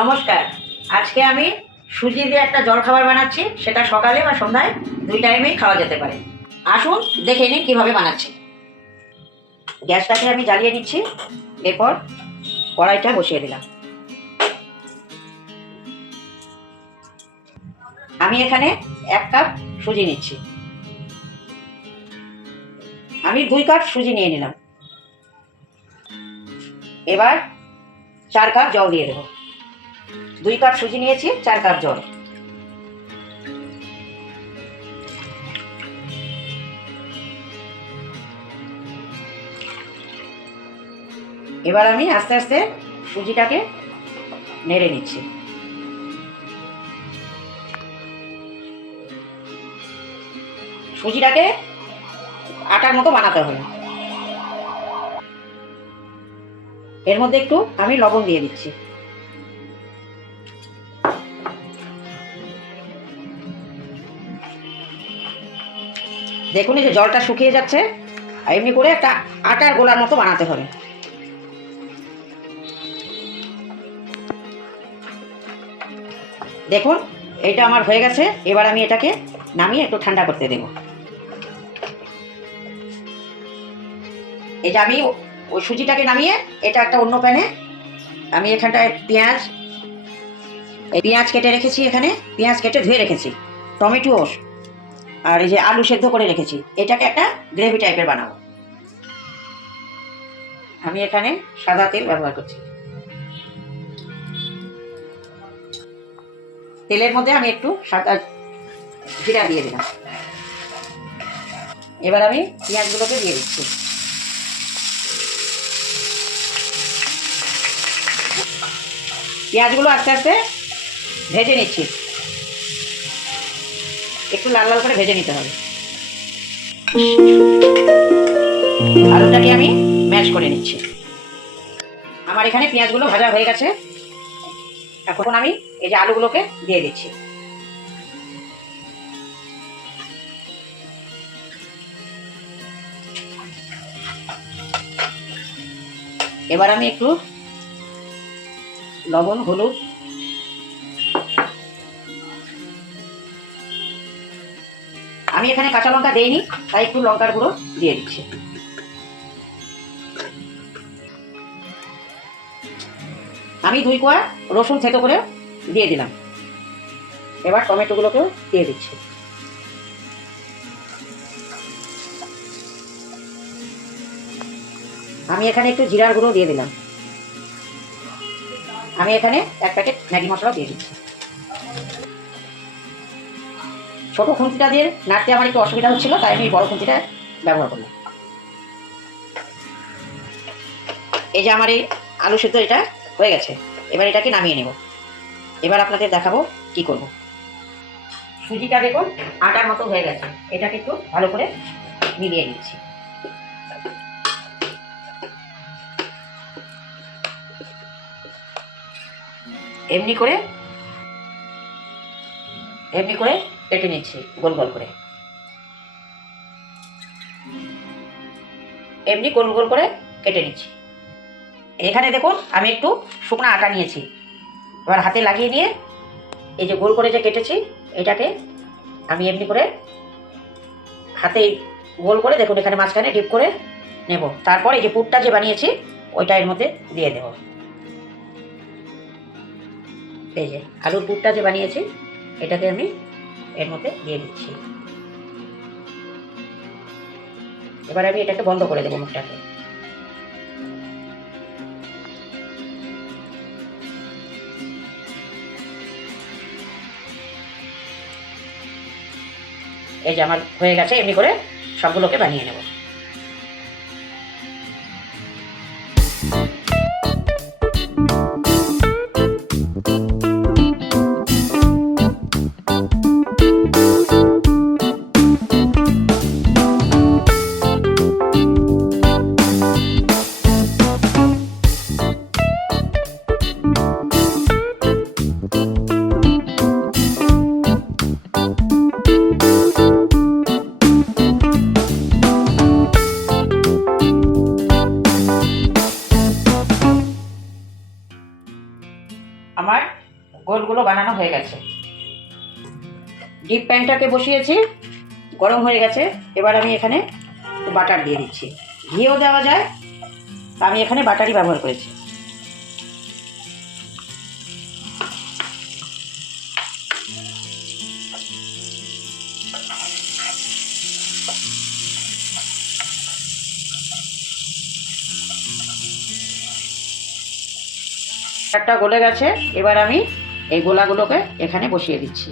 নমস্কার। আজকে আমি সুজি দিয়ে একটা জলখাবার বানাচ্ছি, সেটা সকালে বা সন্ধ্যায় দুই টাইমেই খাওয়া যেতে পারে। আসুন দেখে নিন কীভাবে বানাচ্ছি। গ্যাসটাকে আমি জ্বালিয়ে নিচ্ছি, এরপর কড়াইটা বসিয়ে দিলাম। আমি এখানে 1 কাপ সুজি নিচ্ছি। আমি 2 কাপ সুজি নিয়ে নিলাম। এবার 4 কাপ জল দিয়ে দেবো। 2 কাপ সুজি নিয়েছি, 4 কাপ জল। এবার আমি আস্তে আস্তে সুজিটাকে নেড়ে নিচ্ছি। সুজিটাকে আটার মতো বানাতে হবে। এর মধ্যে একটু আমি লবণ দিয়ে দিচ্ছি। দেখুন এই যে জলটা শুকিয়ে যাচ্ছে, এমনি করে একটা আটার গোলার মতো বানাতে হবে। দেখুন এটা আমার হয়ে গেছে। এবার আমি এটাকে নামিয়ে একটু ঠান্ডা করতে দেব। এই যে আমি ওই সুজিটাকে নামিয়ে এটা একটা অন্য প্যানে আমি এখানটায় পেঁয়াজ কেটে রেখেছি। এখানে পেঁয়াজ কেটে ধুয়ে রেখেছি, টমেটো আর এই যে আলু সেদ্ধ করে রেখেছি। এটাকে একটা গ্রেভি টাইপের বানাবো। আমি এখানে সাদা তেল ব্যবহার করছি। তেলের মধ্যে আমি একটু সাদা জিরা দিয়ে দিলাম। এবার আমি পেঁয়াজগুলোকে দিয়ে দিচ্ছি। পেঁয়াজগুলো আস্তে আস্তে ভেজে নিচ্ছি, একটু লাল লাল করে ভেজে নিতে হবে। আলুটাকে আমি ম্যাশ করে নিচ্ছি। আমার এখানে পেঁয়াজগুলো ভাজা হয়ে গেছে। এখন আমি এই যে আলুগুলোকে দিয়ে দিচ্ছি। এবার আমি একটু লবণ, হলুদ, আমি এখানে কাঁচা লঙ্কা দেইনি, তাই একটু লঙ্কার গুঁড়ো দিয়ে দিচ্ছি। আমি 2 কোয়া রসুন থেতো করে দিয়ে দিলাম। এবার টমেটোগুলোকেও দিয়ে দিচ্ছি। আমি এখানে একটু জিরার গুঁড়ো দিয়ে দিলাম। আমি এখানে 1 প্যাকেট ম্যাগি মশলা দিয়ে দিচ্ছি। ছোটো খুন্তিটা দিয়ে নাড়তে আমার একটু অসুবিধা হচ্ছিল, তাই আমি বড় খুন্তিটা ব্যবহার করলাম। এই যে আমার এই আলু সেদ্ধ এটা হয়ে গেছে। এবার এটাকে নামিয়ে নেব। এবার আপনাদের দেখাবো কি করব। সুজিটা দেখুন আটার মতো হয়ে গেছে। এটাকে একটু ভালো করে মিলিয়ে নিচ্ছি। এমনি করে কেটে নিচ্ছি গোল গোল করে। এমনি গোল গোল করে কেটে নিচ্ছি। এখানে দেখুন আমি একটু শুকনো আটা নিয়েছি। এবার হাতে লাগিয়ে নিয়ে এই যে গোল করে যে কেটেছি এটাকে আমি এমনি করে হাতে গোল করে দেখুন এখানে মাঝখানে ডিপ করে নেব। তারপর এই যে পুরটা যে বানিয়েছি ওইটা এর মধ্যে দিয়ে দেব। এই যে আলুর পুরটা যে বানিয়েছি এটাকে আমি এর মধ্যে দিয়ে দিচ্ছি। এবার আমি এটাকে বন্ধ করে দেবো মুখটাকে। এই যে আমার হয়ে গেছে। এমনি করে সবগুলোকে বানিয়ে নেব। গোলগুলো বানানো হয়ে গেছে। ডিপ প্যানটাকে বসিয়েছি, গরম হয়ে গেছে। এবার আমি এখানে বাটার দিয়ে দিচ্ছি। ঘিও দেওয়া যায়, আমি এখানে বাটারই ব্যবহার করেছি। একটা গলে গেছে, এবার আমি এই গোলাগুলোকে এখানে বসিয়ে দিচ্ছি।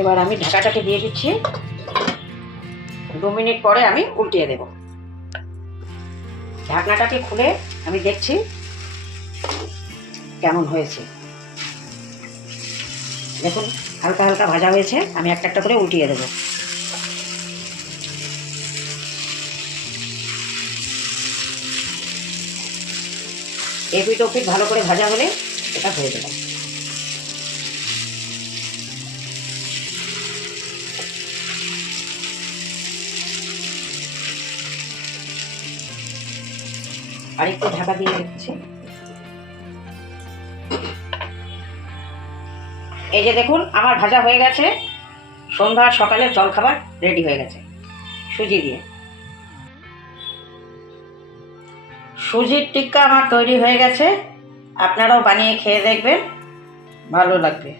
এবার আমি ঢাকাটাকে দিয়ে দিচ্ছি। 2 মিনিট পরে আমি উল্টিয়ে দেব। ঢাকনাটাকে খুলে আমি দেখছি কেমন হয়েছে। দেখুন হালকা হালকা ভাজা হয়েছে। আমি একটা একটা করে উল্টিয়ে দেবো। এপিট ওপিট ভালো করে ভাজা হলে এটা হয়ে যাবে। আরেকটু ঢাকা দিয়ে দিচ্ছি। এই যে দেখুন আমার ভাজা হয়ে গেছে। সন্ধ্যা সকালের জলখাবার রেডি হয়ে গেছে সুজি দিয়ে। সুজির টিক্কা আমার তৈরি হয়ে গেছে। আপনারাও বানিয়ে খেয়ে দেখবেন, ভালো লাগবে।